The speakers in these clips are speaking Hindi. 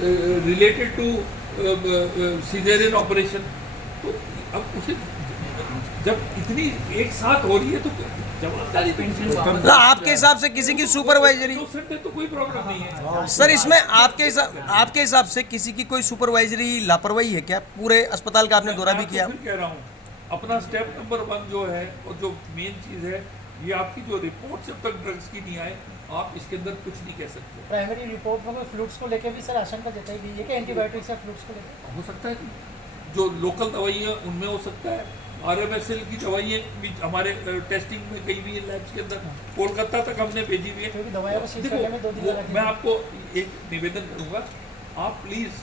Related to caesarean operation. तो अब उसे जब इतनी एक साथ हो रही है तो जवाबदारी मतलब आपके हिसाब से किसी की सुपरवाइजरी, तो कोई प्रॉब्लम नहीं है। सर इसमें आपके हिसाब से किसी की कोई सुपरवाइजरी लापरवाही है क्या? पूरे अस्पताल का आपने दौरा भी किया। फिर कह रहा हूँ, अपना स्टेप नंबर 1 जो है और जो मेन चीज़ है, ये आपकी जो रिपोर्ट जब तक ड्रग्स की नहीं आए आप इसके अंदर कुछ नहीं कह सकते। प्राइमरी रिपोर्ट में फ्लूक्स को लेकर भी सर आशंका जताई गई है कि एंटीबायोटिक्स या फ्लूक्स को लेकर हो सकता है कि जो लोकल दवाइयाँ उनमें हो सकता है, RMSL की दवाइयाँ भी हमारे टेस्टिंग में कई भी लैब्स के अंदर कोलकाता तक हमने भेजी हुई है। क्योंकि दवाइयों को सीज देखो, करने में 2 दिन वो लगे। मैं आपको एक निवेदन करूँगा, आप प्लीज़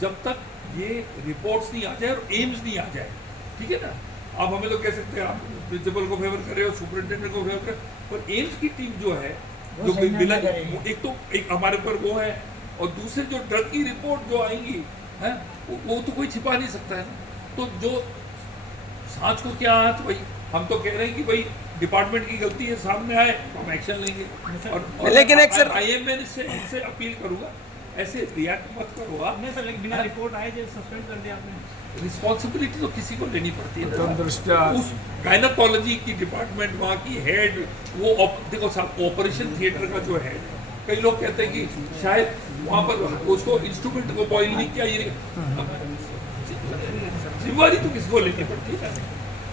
जब तक ये रिपोर्ट्स नहीं आ जाए और एम्स नहीं आ जाए, ठीक है ना, आप हमें तो कह सकते हैं आप प्रिंसिपल को फेवर कर रहे हो, सुपरिटेंडेंट को फेवर कर, पर एम्स की टीम जो है जो बिला एक तो एक हमारे ऊपर वो है, और दूसरे जो ड्रग की रिपोर्ट जो आएंगी है वो तो कोई छिपा नहीं सकता है ना। तो जो सांच को क्या हाथ, भाई हम तो कह रहे हैं कि भाई डिपार्टमेंट की गलती है, सामने आए हम एक्शन लेंगे। और लेकिन एक सर IMN से अपील करूंगा, ऐसे रिएक्ट मत करो आप। नहीं सर, बिना रिपोर्ट आए जो सस्पेंड कर दिया आपने। रिस्पॉन्सिबिलिटी तो किसी को लेनी पड़ती है ना। उस गायनाकोलॉजी की डिपार्टमेंट वहाँ की हेड, वो देखो साहब, ऑपरेशन थिएटर का जो हेड, कई लोग कहते हैं कि शायद वहाँ पर उसको इंस्ट्रूमेंट को बॉयल नहीं किया, ये जिम्मेवारी तो किसको लेनी पड़ती है।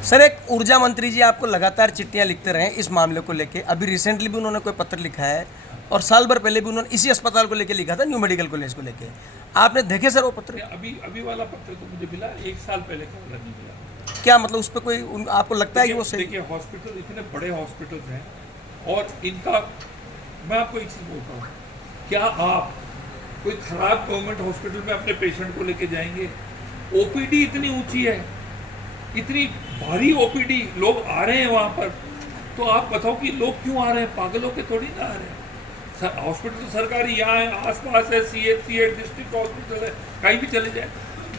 सर एक ऊर्जा मंत्री जी आपको लगातार चिट्ठियां लिखते रहे इस मामले को लेके, अभी रिसेंटली भी उन्होंने कोई पत्र लिखा है और साल भर पहले भी उन्होंने इसी अस्पताल को लेके लिखा था, न्यू मेडिकल कॉलेज को लेके। आपने देखे सर वो पत्र? अभी वाला पत्र तो मुझे मिला, 1 साल पहले का वाला नहीं मिला। क्या मतलब उस पर कोई आपको लगता है कि वो सही? देखिए, हॉस्पिटल इतने बड़े हॉस्पिटल्स हैं और इनका, मैं आपको एक चीज़ बोलता हूँ, क्या आप कोई खराब गवर्नमेंट हॉस्पिटल में अपने पेशेंट को लेके जाएंगे? OPD इतनी ऊंची है, इतनी भारी OPD, लोग आ रहे हैं वहाँ पर, तो आप बताओ कि लोग क्यों आ रहे हैं? पागलों के थोड़ी ना आ रहे हैं। हॉस्पिटल तो सरकारी यहाँ है, आसपास है, CHC है, डिस्ट्रिक्ट हॉस्पिटल है, कहीं भी चले जाए।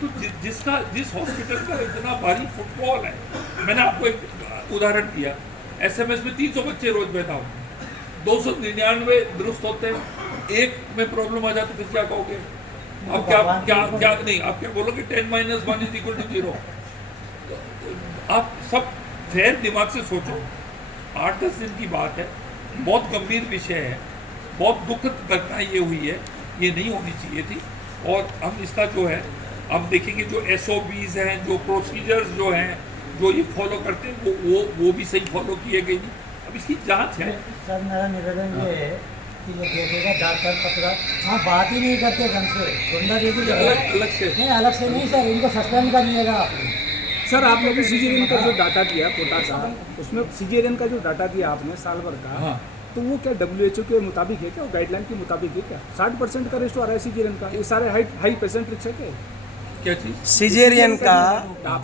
तो जिस हॉस्पिटल का इतना भारी फुटफॉल है, मैंने आपको एक उदाहरण दिया, SMS में 300 बच्चे रोज पैदा होते हैं, 299 दुरुस्त होते हैं, एक में प्रॉब्लम आ जाए तो फिर क्या कहोगे? आप क्या नहीं, आप क्या बोलोगे? 10 - 1 = 0। आप सब फेयर दिमाग से सोचो, 8-10 दिन की बात है, बहुत गंभीर विषय है, बहुत दुखद घटना ये हुई है, ये नहीं होनी चाहिए थी। और हम इसका जो है, हम देखेंगे जो SOPs हैं, जो प्रोसीजर्स जो हैं, जो ये फॉलो करते हैं, वो भी सही फॉलो किए गए नहीं। अब इसकी जांच है। सर मेरा निवेदन ये है कि ये देखेगा डॉक्टर पत्र, हाँ बात ही नहीं करते ढंग से, गुंडागर्दी अलग से नहीं, अलग से नहीं सर, इनको सस्पेंड करिएगा आप। सर आपने भी सीजेरियन का जो डाटा दिया कोटा का, उसमें सीजेरियन का जो डाटा दिया आपने साल भर का, हाँ, तो वो क्या WHO के मुताबिक है क्या, वो गाइडलाइन के मुताबिक है क्या? 60% का रेशो आ रहा है सीजेरियन का, ये सारे हाई पेशेंट रिक्स है क्या? क्या चीज़? सीजेरियन का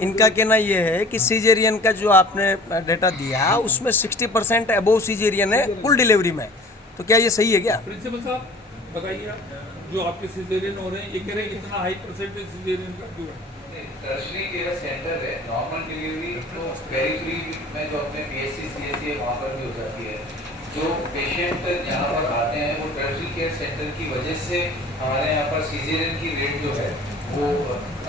इनका कहना ये है कि सीजेरियन का जो आपने डेटा दिया उसमें 60% अबोव सीजेरियन है कुल डिलीवरी में, तो क्या ये सही है क्या? प्रिंसिपल साहब बताइए, आप जो आपके सिजेरियन हो रहे हैं, ये कह रहे हैं इतना हाई परसेंटेज सिजेरियन का क्यों है? टर्शरी केयर सेंटर है, नॉर्मल डिलीवरी तो पेरिफेरी में जो अपने PSC CSC है वहाँ पर भी हो जाती है। जो पेशेंट यहाँ पर आते हैं वो टर्शरी केयर सेंटर की वजह से हमारे यहाँ पर सीजेरियन की रेट जो है वो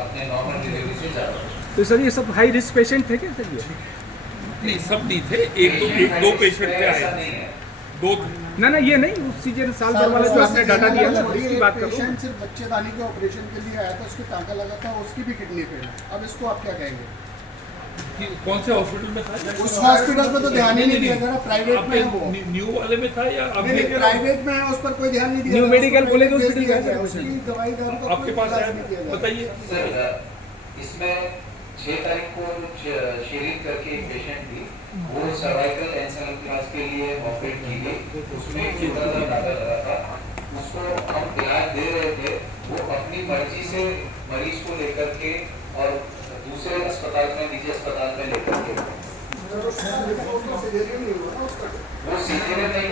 अपने नॉर्मल डिलीवरी से ज़्यादा है। तो सर ये सब हाई रिस्क पेशेंट थे क्या सर? ये नहीं, सब नहीं थे, एक दो पेशेंट थे ऐसा आए, नहीं है। दो। ना ये नहीं, उस सीजेरियन साल भर वाला जो आपने डाटा दिया ना उसकी बात कर रहा हूँ। पेशेंट सिर्फ बच्चेदानी के ऑपरेशन के लिए आया था, उसको टांका लगा था, उसकी भी किडनी फेल है। अब इसको आप क्या कहेंगे? कि कौन से हॉस्पिटल में था? उस हॉस्पिटल पे तो ध्यान ही नहीं दिया जा रहा, प्राइवेट में है वो। न्यू वाले में था या नहीं, नहीं, प्राइवेट में है, उस पर कोई ध्यान नहीं दिया न्यू जा रहा, मेडिकल उसको कॉलेज प्राइवेट हॉस्पिटल दिया का जाए, है, उसकी दवाई दारू का आपके कोई पास इलाज है? नहीं किया जा रहा। बताइए। सर इसमें 6 तारीख को शेरिंग करके एक पेशेंट थी, वो सर्वाइकल एंसेफेलाइटिस के लिए ऑपरेट की गई, उसमें छोटा सा डाटा लगा था, उसको हम इलाज दे रहे थे, वो अपनी मर्जी से मरीज को लेकर के और दूसरे अस्पताल में, निजी अस्पताल में लेकर के, वो सीधे नहीं